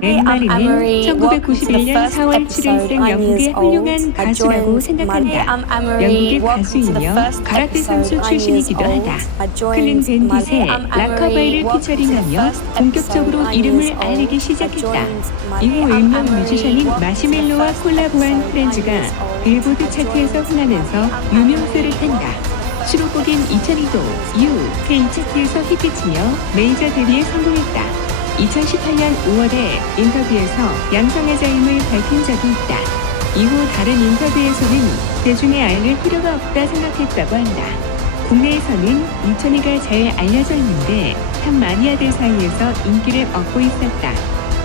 Hey, I'm 앤마리는 Emery. Welcome to the 1991년 first 4월 episode. 7일생 I'm 영국의 years 훌륭한 old. I 가수라고 joined. 생각한다. Hey, I'm Emery. 영국의 Welcome to the 가수이며 first 가라테 선수 episode. I'm years 출신이기도 old. 하다. I 클린 joined. My 밴딧의 I'm Emery. 라커바이를 Welcome to the 피처링하며 first episode. 본격적으로 I'm 이름을 years 알리기 old. I 시작했다. joined. My 이후 I'm 일명 Emery. 뮤지션인 Welcome to the 마시멜로와 first 콜라보한 episode. 프렌즈가 I'm years old. 빌보드 I 차트에서 joined. 흥하면서 I'm 유명세를 Emery. 탄다. 수록곡인 2002도 UK 차트에서 히트치며 메이저 데뷔에 성공했다. 2018년 5월에 인터뷰에서 양성애자임을 밝힌 적이 있다. 이후 다른 인터뷰에서는 대중에 알릴 필요가 없다 생각했다고 한다. 국내에서는 이천이가 잘 알려져 있는데 탑 마니아들 사이에서 인기를 얻고 있었다.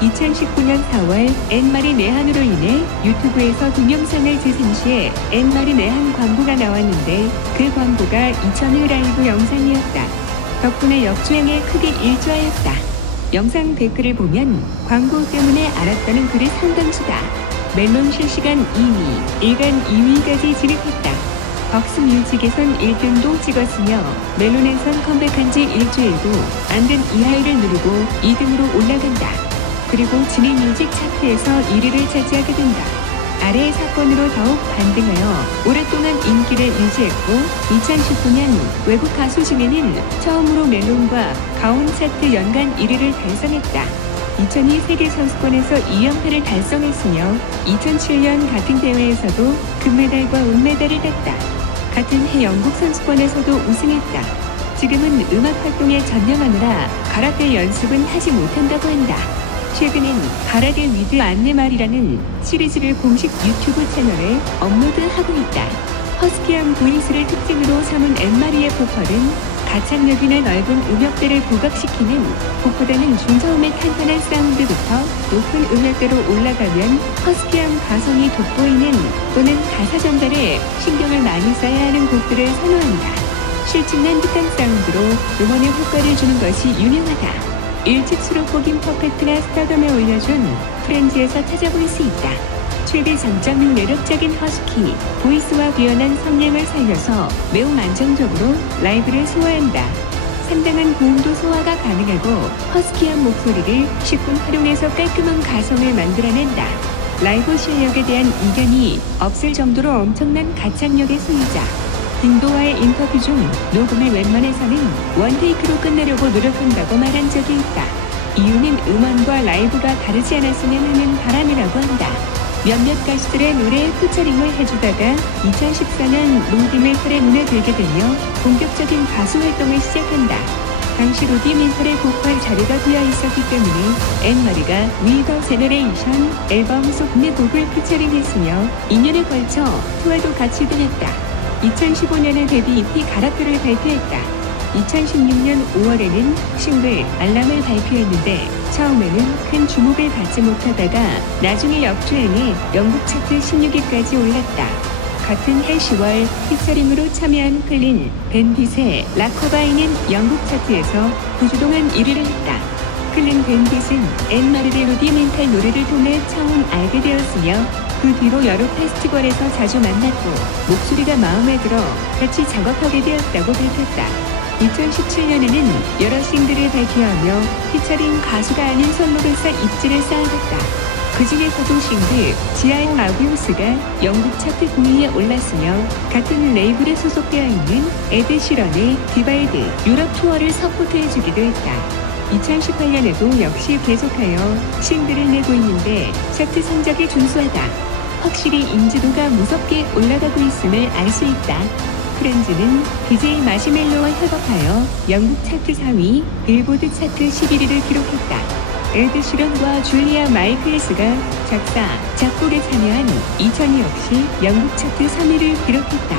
2019년 4월 앤마리 내한으로 인해 유튜브에서 동영상을 재생 시에 앤마리 내한 광고가 나왔는데 그 광고가 이천의 라이브 영상이었다. 덕분에 역주행에 크게 일조하였다. 영상 댓글을 보면 광고 때문에 알았다는 글이 상당수다. 멜론 실시간 2위, 일간 2위까지 진입했다. 벅스 뮤직에선 1등도 찍었으며 멜론에선 컴백한 지 일주일도 안 된 이하이를 누르고 2등으로 올라간다. 그리고 지니 뮤직 차트에서 1위를 차지하게 된다. 아래의 사건으로 더욱 반등하여 오랫동안 인기를 유지했고 2019년 외국 가수 중에는 처음으로 멜론과 가온 차트 연간 1위를 달성했다. 2002 세계선수권에서 2연패를 달성했으며 2007년 같은 대회에서도 금메달과 은메달을 땄다. 같은 해 영국 선수권에서도 우승했다. 지금은 음악 활동에 전념하느라 가라테 연습은 하지 못한다고 한다. 최근엔 가라데 위드 안내말이라는 시리즈를 공식 유튜브 채널에 업로드하고 있다. 허스키한 보이스를 특징으로 삼은 앤마리의 보컬은 가창력이나 넓은 음역대를 부각시키는 보보다는 중저음의 탄탄한 사운드부터 높은 음역대로 올라가면 허스키한 가성이 돋보이는 또는 가사 전달에 신경을 많이 써야 하는 곡들을 선호한다. 실증난 듯한 사운드로 음원에 효과를 주는 것이 유명하다. 일집 수록곡인 퍼펙트나 스타덤에 올려준 프렌즈에서 찾아볼 수 있다. 최대 장점은 매력적인 허스키, 보이스와 뛰어난 성량을 살려서 매우 만족적으로 라이브를 소화한다. 상당한 고음도 소화가 가능하고 허스키한 목소리를 쉽게 활용해서 깔끔한 가성을 만들어낸다. 라이브 실력에 대한 이견이 없을 정도로 엄청난 가창력의 소유자. 딩도와의 인터뷰 중 녹음을 웬만해서는 원테이크로 끝내려고 노력한다고 말한 적이 있다. 이유는 음원과 라이브가 다르지 않았으면 하는 바람이라고 한다. 몇몇 가수들의 노래에 피처링을 해주다가 2014년 로디멘탈의 눈에 들게 되며 본격적인 가수 활동을 시작한다. 당시 로디멘탈의 보컬 자료가 비어 있었기 때문에 앤마리가 위 더 제너레이션 앨범 속 내 곡을 피처링했으며 2년에 걸쳐 투어도 같이 다녔다. 2015년에 데뷔 EP 가라페를 발표했다. 2016년 5월에는 싱글 알람을 발표했는데 처음에는 큰 주목을 받지 못하다가 나중에 역주행해 영국 차트 16위까지 올랐다. 같은 해 10월 피처링으로 참여한 클린 밴딧의 라커바이는 영국 차트에서 9주 동안 1위를 했다. 클린 밴딧은 앤마리의 로디멘탈 노래를 통해 처음 알게 되었으며 그 뒤로 여러 페스티벌에서 자주 만났고 목소리가 마음에 들어 같이 작업하게 되었다고 밝혔다. 2017년에는 여러 싱글을 발표하며 피처링 가수가 아닌 솔로로서 입지를 쌓아갔다. 그 중에서도 싱글 지하인 마비우스가 영국 차트 9위에 올랐으며 같은 레이블에 소속되어 있는 에드 시런의 디바이드 유럽 투어를 서포트해주기도 했다. 2018년에도 역시 계속하여 싱글을 내고 있는데 차트 성적이 준수하다. 확실히 인지도가 무섭게 올라가고 있음을 알 수 있다. 프렌즈는 DJ 마시멜로와 협업하여 영국 차트 4위, 빌보드 차트 11위를 기록했다. 에드 시런과 줄리아 마이클스가 작사, 작곡에 참여한 2002 역시 영국 차트 3위를 기록했다.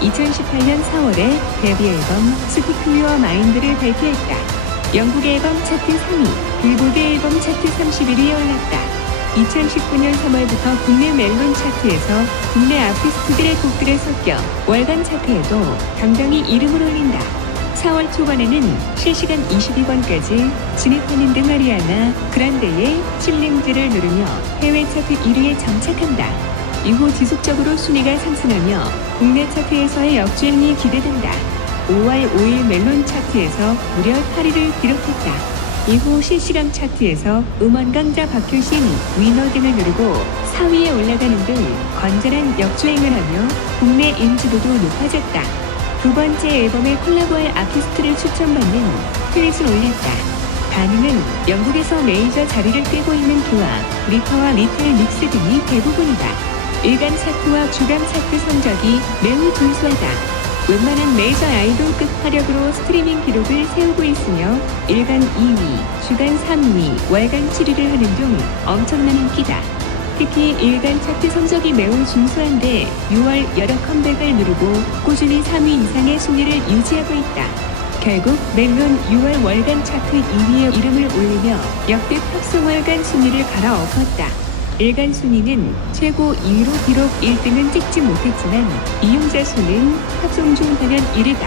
2018년 4월에 데뷔 앨범 스피크 유어 마인드를 발표했다. 영국 앨범 차트 3위, 빌보드 앨범 차트 31위에 올랐다. 2019년 3월부터 국내 멜론 차트에서 국내 아티스트들의 곡들을 섞여 월간 차트에도 당당히 이름을 올린다. 4월 초반에는 실시간 22번까지 진입하는 등아리아나 그란데의 칠링즈를 누르며 해외 차트 1위에 정착한다. 이후 지속적으로 순위가 상승하며 국내 차트에서의 역주행이 기대된다. 5월 5일 멜론 차트에서 무려 8위를 기록했다. 이후 실시간 차트에서 음원 강자 박효신, 위너 등을 누르고 4위에 올라가는 등 건전한 역주행을 하며 국내 인지도도 높아졌다. 두 번째 앨범에 콜라보할 아티스트를 추천받는 트윗을 올렸다. 반응은 영국에서 메이저 자리를 꿰고 있는 두아, 리퍼와 리틀 믹스 등이 대부분이다. 일간 차트와 주간 차트 성적이 매우 준수하다. 웬만한 메이저 아이돌급 화력으로 스트리밍 기록을 세우고 있으며 일간 2위, 주간 3위, 월간 7위를 하는 등 엄청난 인기다. 특히 일간 차트 성적이 매우 준수한데 6월 여러 컴백을 누르고 꾸준히 3위 이상의 순위를 유지하고 있다. 결국 멜론 6월 월간 차트 2위에 이름을 올리며 역대 팝송 월간 순위를 갈아엎었다. 일간 순위는 최고 2위로 비록 1등은 찍지 못했지만 이용자 수는 팝송 중 단연 1위다.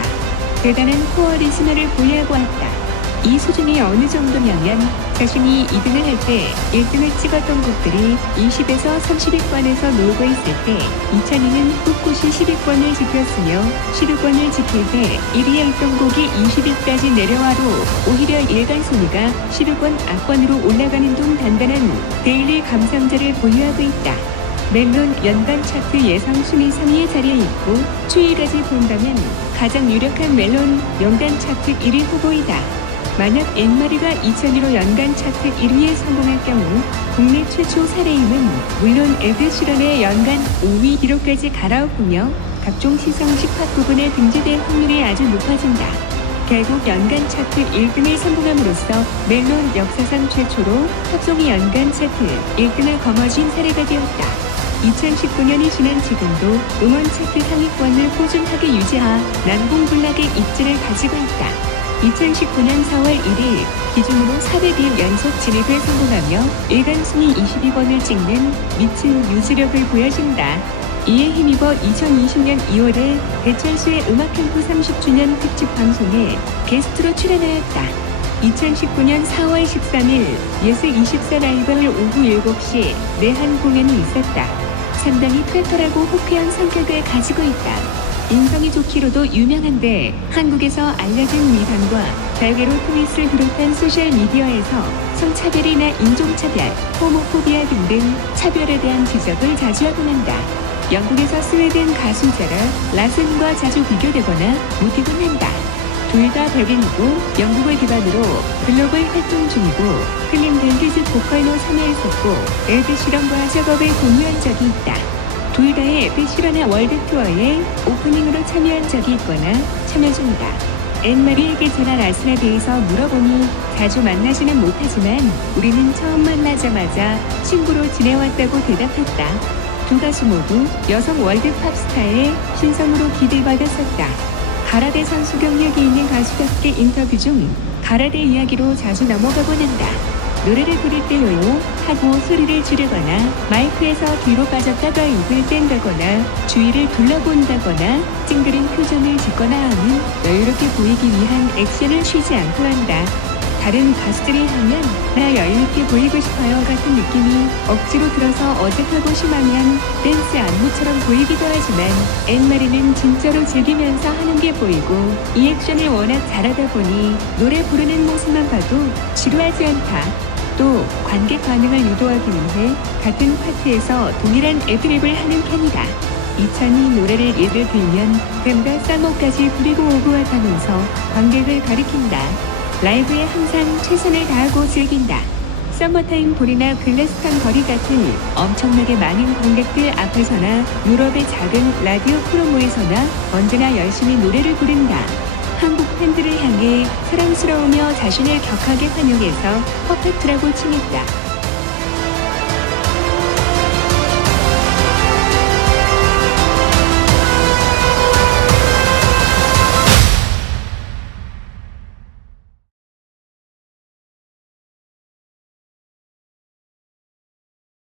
대단한 코어 리스너를 보유하고 왔다. 이 수준이 어느 정도냐면 자신이 2등을 할 때 1등을 찍었던 곡들이 20에서 30위권에서 놀고 있을 때 2002는 꿋꿋이 10위권을 지켰으며 11위권을 지킬 때 1위에 있던 곡이 20위까지 내려와도 오히려 일간 순위가 10위권 악권으로 올라가는 등 단단한 데일리 감상자를 보유하고 있다. 멜론 연간 차트 예상 순위 3위의 자리에 있고 추위까지 본다면 가장 유력한 멜론 연간 차트 1위 후보이다. 만약 앤마리가 2001로 연간 차트 1위에 성공할 경우 국내 최초 사례임은 물론 에드 시런의 연간 5위 기록까지 갈아엎으며 각종 시상식 팝 부분에 등재될 확률이 아주 높아진다. 결국 연간 차트 1등을 성공함으로써 멜론 역사상 최초로 팝송이 연간 차트 1등을 거머쥔 사례가 되었다. 2019년이 지난 지금도 음원 차트 상위권을 꾸준하게 유지하 난공불락의 입지를 가지고 있다. 2019년 4월 1일 기준으로 400일 연속 진입을 성공하며 일간 순위 22번을 찍는 미친 유지력을 보여준다. 이에 힘입어 2020년 2월에 배철수의 음악캠프 30주년 특집 방송에 게스트로 출연하였다. 2019년 4월 13일 예스24 라이브를 오후 7시 내한 공연이 있었다. 상당히 털털하고 호쾌한 성격을 가지고 있다. 인성이 좋기로도 유명한데 한국에서 알려진 미담과 별개로 트윗을 비롯한 소셜미디어에서 성차별이나 인종차별, 호모포비아 등등 차별에 대한 지적을 자주 하곤 한다. 영국에서 스웨덴 가수자라 라슨과 자주 비교되거나 모티곤 한다. 둘 다 백인이고 영국을 기반으로 글로벌 활동 중이고 클린 밴디즈 보컬로 참여했었고 에드 시런과 작업을 공유한 적이 있다. 둘 다의 에드 시런의 월드 투어에 오프닝으로 참여한 적이 있거나 참여 중이다. 앤마리에게 제가 라슨에 대해서 물어보니 자주 만나지는 못하지만 우리는 처음 만나자마자 친구로 지내왔다고 대답했다. 두 가수 모두 여성 월드 팝스타의 신성으로 기대받았었다. 가라데 선수 경력이 있는 가수답게 인터뷰 중 가라데 이야기로 자주 넘어가곤 한다. 노래를 부를 때 요요 하고 소리를 지르거나 마이크에서 뒤로 빠졌다가 입을 뺀다거나 주위를 둘러본다거나 찡그린 표정을 짓거나 하는 여유롭게 보이기 위한 액션을 쉬지 않고 한다. 다른 가수들이 하면 나 여유있게 보이고 싶어요 같은 느낌이 억지로 들어서 어색하고 심하면 댄스 안무처럼 보이기도 하지만 앤마리는 진짜로 즐기면서 하는 게 보이고 이 액션을 워낙 잘하다 보니 노래 부르는 모습만 봐도 지루하지 않다. 또 관객 반응을 유도하기 위해 같은 파트에서 동일한 애드립을 하는 편이다. 2002 노래를 예를 들면 뱀과 쌍목까지 부리고 오고 하다면서 관객을 가리킨다. 라이브에 항상 최선을 다하고 즐긴다. 서머타임 볼이나 글래스턴 거리 같은 엄청나게 많은 관객들 앞에서나 유럽의 작은 라디오 프로모에서나 언제나 열심히 노래를 부른다. 한국 팬들을 향해 사랑스러우며 자신을 격하게 환영해서 퍼펙트라고 칭했다.